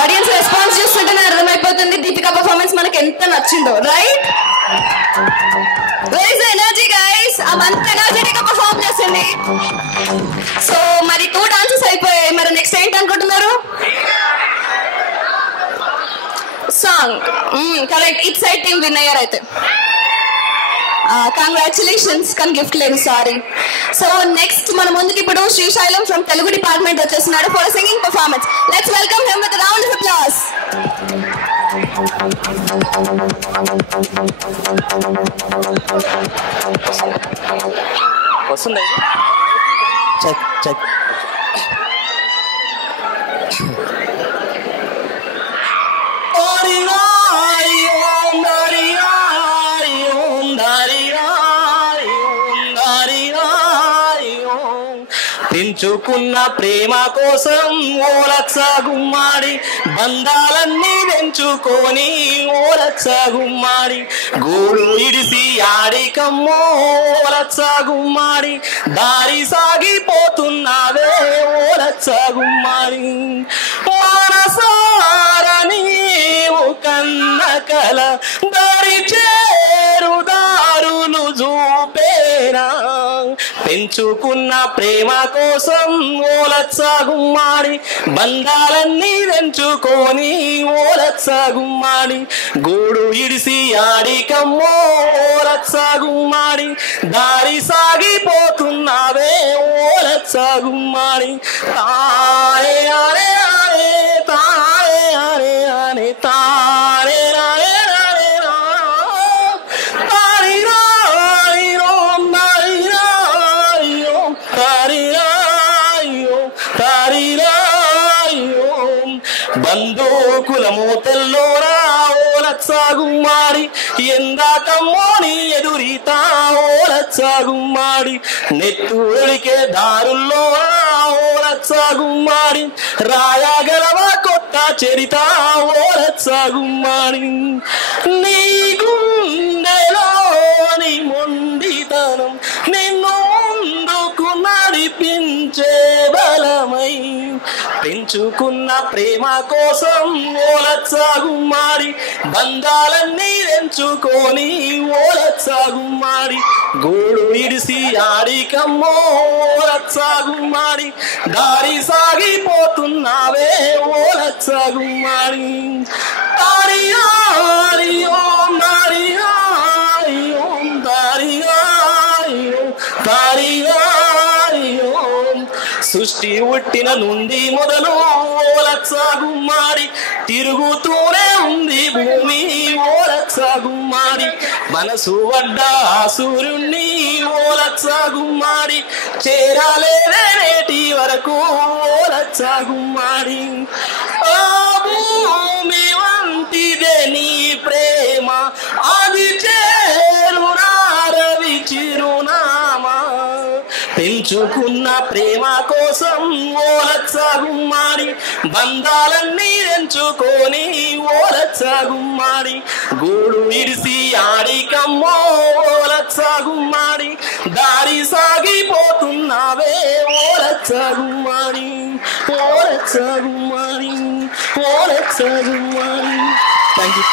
Audience response చూస్తుంటేనే అర్థమైపోతుంది Deepika performance మనకి ఎంత నచ్చిందో, right? Where is the energy guys? అంత ఎనర్జెటిక్ గా పర్ఫార్మ్ చేసింది. సో మరి 2 డాన్సెస్ అయిపోయాయి, మరి నెక్స్ట్ ఏంటి అనుకుంటున్నారు? Song. Correct, it side team win అయ్యారు అయితే. కంగ్రాచులేషన్స్, కానీ గిఫ్ట్ లేదు, సారీ. సో నెక్స్ట్ మన ముందుకి ఇప్పుడు శ్రీశైలం ఫ్రమ్ తెలుగు డిపార్ట్మెంట్ వచ్చేస్తున్నాడు for singing performance. Let's welcome him with round of applause. వస్తుంది చెక్ చెక్. పెంచుకున్న ప్రేమ కోసం ఓ లక్ష గుమ్మాడి, బంధాలన్నీ పెంచుకొని ఓ లక్ష గుమ్మాడి, గూడు ఇడిసి ఆడికమ్మో ఓ లక్ష గుమ్మాడి, దారి సాగిపోతున్నావే ఓ లక్ష గుమ్మాడి, మనసార నీవు కన్న కల దారి చేరు దారులు చూపేరా, పెంచుకున్న ప్రేమ కోసం ఓ లక్ష గుమ్మాడి, బంధాలన్నీ పెంచుకొని ఓ లక్ష గుమ్మాడి, గూడు ఇడిసి ఆడికమ్మో ఓ లక్ష గుమ్మాడి, దారి సాగిపోతున్నావే ఓ లక్ష గుమ్మాడి, తారే అరే అరే తారే అరే అరే తారే అరే అరే బంధుకుల మూతల్లోనా ఓ లక్ష గుమ్మాడి, ఎందాకమ్మో నీ ఎదురీతా ఓ లక్ష గుమ్మాడి, నెత్తుడికే దారుల్లోనా ఓ లక్ష గుమ్మాడి, రాయగలవా కొత్త చరిత ఓ లక్ష గుమ్మాడి, నీ గుండెలోని మొండితనం నిన్ను ముందుకు నడిపించే బలమై, పెంచుకున్న ప్రేమ కోసం ఓ లక్ష గుమ్మాడి, బంధాలన్నీ పెంచుకొని ఓ లక్ష గుమ్మాడి, గూడు ఇడిసి ఆడికమ్మో ఓ లక్ష గుమ్మాడి, దారి సాగిపోతున్నావే ఓ లక్ష గుమ్మాడి, సృష్టి పుట్టిన నుండి మొదలు ఓ లక్ష గుమ్మాడి, తిరుగుతూనే ఉంది భూమి ఓ లక్ష గుమ్మాడి, మనసు వడ్డ సూర్యుణ్ణి ఓ లక్ష గుమ్మాడి, చేరాలేదే నేటి వరకు ఓ లక్ష గుమ్మాడి, ఆ భూమి వంటిదే నీ ప్రేమ అది చేరునా రవి చిరునామా, పెంచుకున్న ప్రేమ కోసం ఓ లక్ష గుమ్మాడి, బంధాలన్నీ పెంచుకొని ఓ లక్ష గుమ్మాడి, గూడు ఇడిసి ఆడికమ్మో ఓ లక్ష గుమ్మాడి, దారి సాగిపోతున్నావే ఓ లక్ష గుమ్మాడి, ఓ లక్ష గుమ్మాడి, ఓ లక్ష గుమ్మాడి. Thank you.